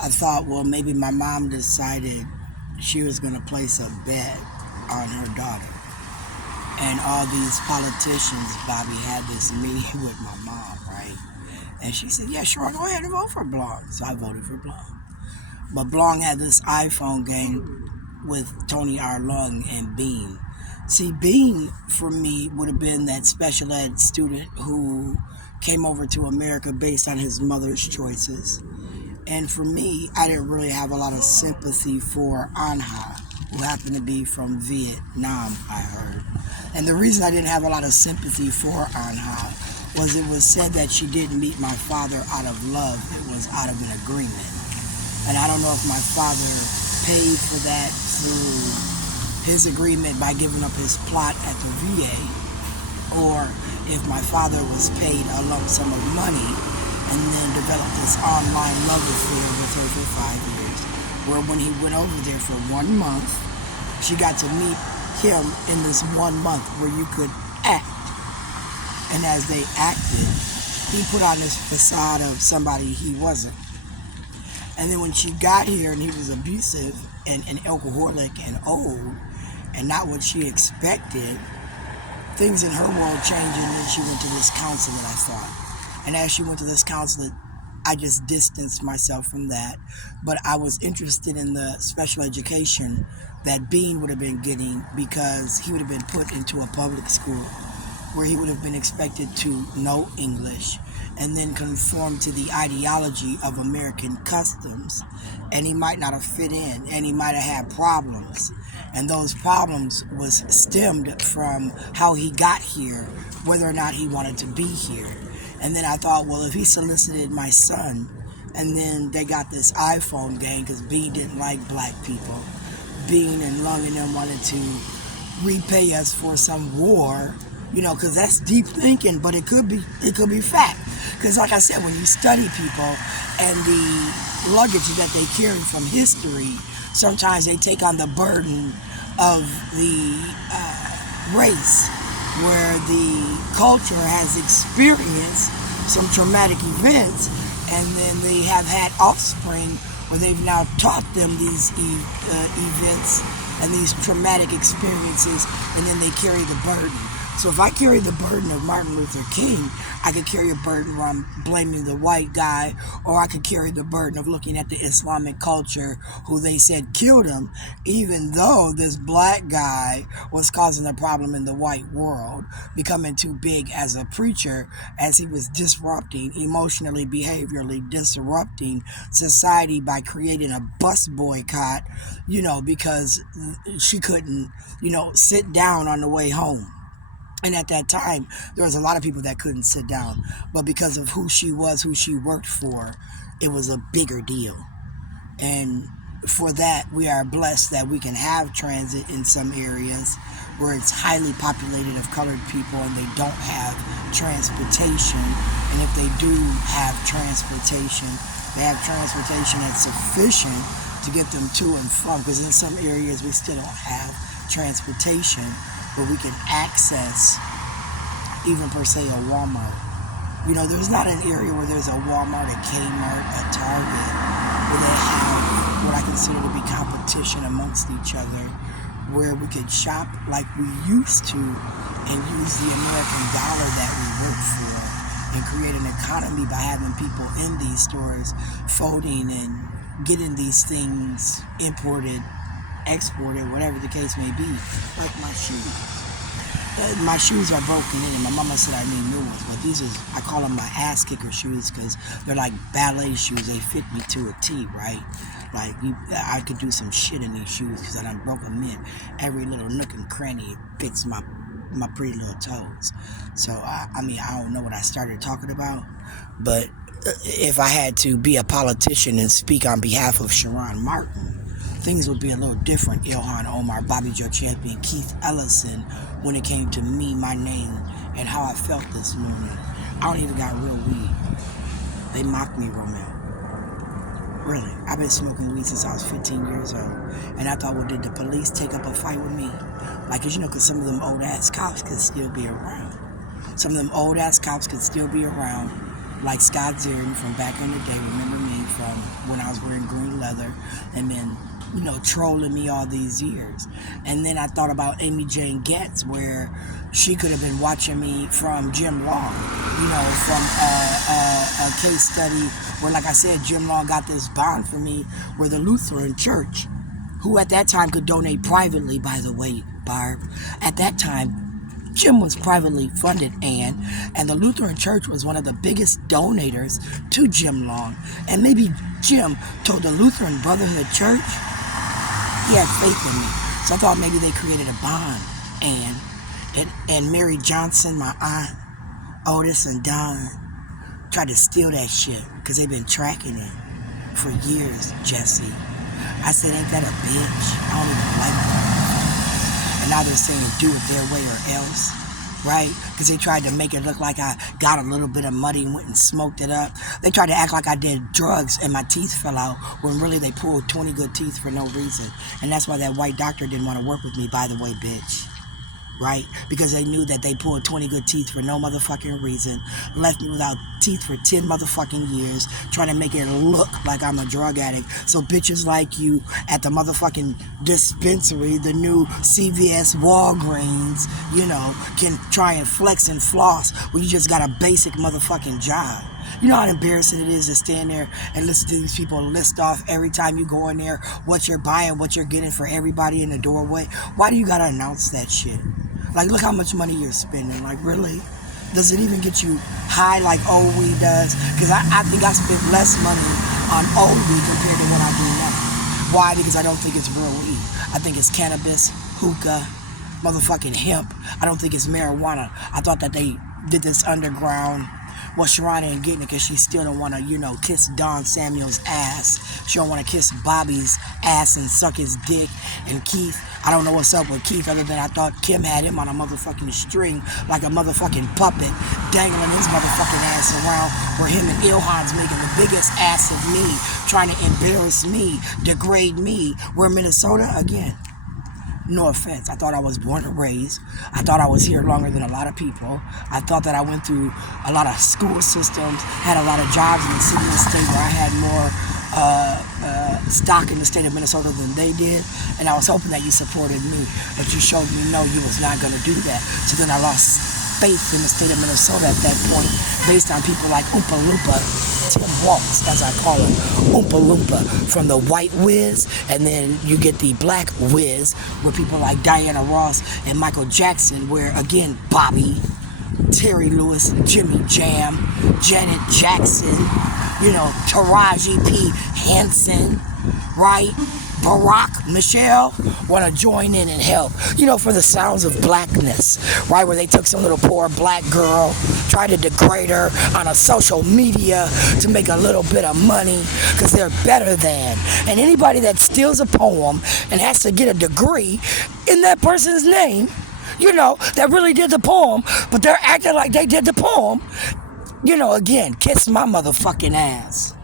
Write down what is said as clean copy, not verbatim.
I thought, well, maybe my mom decided she was going to place a bet on her daughter. And all these politicians, Bobby, had this meeting with my mom, right? And she said, yeah, sure, go ahead and vote for Blong. So I voted for Blong. But Blong had this iPhone game with Tony Arlong and Bean. See, Bean, for me, would have been that special ed student who came over to America based on his mother's choices. And for me, I didn't really have a lot of sympathy for Anha, who happened to be from Vietnam, I heard. And the reason I didn't have a lot of sympathy for Anha was it was said that she didn't meet my father out of love, it was out of an agreement. And I don't know if my father paid for that through his agreement by giving up his plot at the VA, or if my father was paid a lump sum of money and then developed this online love affair with her for 5 years, where when he went over there for 1 month, she got to meet him in this 1 month where you could act. And as they acted, he put on this facade of somebody he wasn't. And then when she got here and he was abusive and alcoholic and old and not what she expected, things in her world changed, and then she went to this counselor, I thought. And as she went to this counselor, I just distanced myself from that. But I was interested in the special education that Bean would have been getting, because he would have been put into a public school where he would have been expected to know English and then conform to the ideology of American customs. And he might not have fit in, and he might have had problems. And those problems was stemmed from how he got here, whether or not he wanted to be here. And then I thought, well, if he solicited my son, and then they got this iPhone gang, because Bean didn't like black people. Bean and Lung and them wanted to repay us for some war, because that's deep thinking, but it could be fact. Because like I said, when you study people and the luggage that they carry from history, sometimes they take on the burden of the race, where the culture has experienced some traumatic events, and then they have had offspring where they've now taught them these events and these traumatic experiences, and then they carry the burden. So if I carry the burden of Martin Luther King, I could carry a burden where I'm blaming the white guy, or I could carry the burden of looking at the Islamic culture who they said killed him, even though this black guy was causing a problem in the white world, becoming too big as a preacher, as he was disrupting, emotionally, behaviorally disrupting society by creating a bus boycott, because she couldn't, sit down on the way home. And at that time, there was a lot of people that couldn't sit down. But because of who she was, who she worked for, it was a bigger deal. And for that, we are blessed that we can have transit in some areas where it's highly populated of colored people and they don't have transportation. And if they do have transportation, they have transportation that's sufficient to get them to and from. Because in some areas, we still don't have transportation where we can access even per se a Walmart. There's not an area where there's a Walmart, a Kmart, a Target, where they have what I consider to be competition amongst each other, where we could shop like we used to and use the American dollar that we work for and create an economy by having people in these stores folding and getting these things imported, exported, whatever the case may be, like my shoes. My shoes are broken in, and my mama said I need new ones, but these I call them my ass kicker shoes, because they're like ballet shoes. They fit me to a T, right? Like, I could do some shit in these shoes, because I done broke them in. Every little nook and cranny fits my pretty little toes. So, I don't know what I started talking about, but if I had to be a politician and speak on behalf of Sharon Martin, things would be a little different. Ilhan Omar, Bobby Joe Champion, Keith Ellison, when it came to me, my name, and how I felt this morning. I don't even got real weed. They mocked me, Romeo. Really. I've been smoking weed since I was 15 years old. And I thought, well, did the police take up a fight with me? Like, because some of them old-ass cops could still be around. Some of them old-ass cops could still be around. Like Scott Zerden from back in the day, remember me, from when I was wearing green leather and been, trolling me all these years. And then I thought about Amy Jane Getz, where she could have been watching me from Jim Long, from a case study where, like I said, Jim Long got this bond for me where the Lutheran Church, who at that time could donate privately, by the way, Barb, at that time, Jim was privately funded, and the Lutheran Church was one of the biggest donators to Jim Long. And maybe Jim told the Lutheran Brotherhood Church he had faith in me. So I thought maybe they created a bond. And Mary Johnson, my aunt, Otis and Don tried to steal that shit because they've been tracking it for years, Jesse. I said, ain't that a bitch? I don't even like that. And now they're saying do it their way or else, right? Because they tried to make it look like I got a little bit of money and went and smoked it up. They tried to act like I did drugs and my teeth fell out when really they pulled 20 good teeth for no reason. And that's why that white doctor didn't want to work with me, by the way, bitch. Right? Because they knew that they pulled 20 good teeth for no motherfucking reason, left me without teeth for 10 motherfucking years, trying to make it look like I'm a drug addict. So bitches like you at the motherfucking dispensary, the new CVS, Walgreens, can try and flex and floss when you just got a basic motherfucking job. You know how embarrassing it is to stand there and listen to these people list off every time you go in there what you're buying, what you're getting for everybody in the doorway? Why do you gotta announce that shit? Like, look how much money you're spending. Like, really? Does it even get you high like old weed does? Because I think I spent less money on old weed compared to what I do now. Why? Because I don't think it's real weed. I think it's cannabis, hookah, motherfucking hemp. I don't think it's marijuana. I thought that they did this underground. Well, Sharana ain't getting it because she still don't want to, kiss Don Samuel's ass. She don't want to kiss Bobby's ass and suck his dick. And Keith, I don't know what's up with Keith other than I thought Kim had him on a motherfucking string like a motherfucking puppet, dangling his motherfucking ass around where him and Ilhan's making the biggest ass of me, trying to embarrass me, degrade me. Where Minnesota, again, no offense, I thought I was born and raised. I thought I was here longer than a lot of people. I thought that I went through a lot of school systems, had a lot of jobs in the city and state where I had more stock in the state of Minnesota than they did. And I was hoping that you supported me, but you showed me no, you was not going to do that. So then I lost faith in the state of Minnesota at that point based on people like Oompa Loompa, Tim Waltz, as I call him, Oompa Loompa, from the white whiz, and then you get the black whiz with people like Diana Ross and Michael Jackson, where, again, Bobby, Terry Lewis, Jimmy Jam, Janet Jackson, Taraji P. Henson, right? Barack, Michelle, want to join in and help, for the sounds of blackness, right? Where they took some little poor black girl, tried to degrade her on a social media to make a little bit of money because they're better than. And anybody that steals a poem and has to get a degree in that person's name, that really did the poem, but they're acting like they did the poem, again, kiss my motherfucking ass.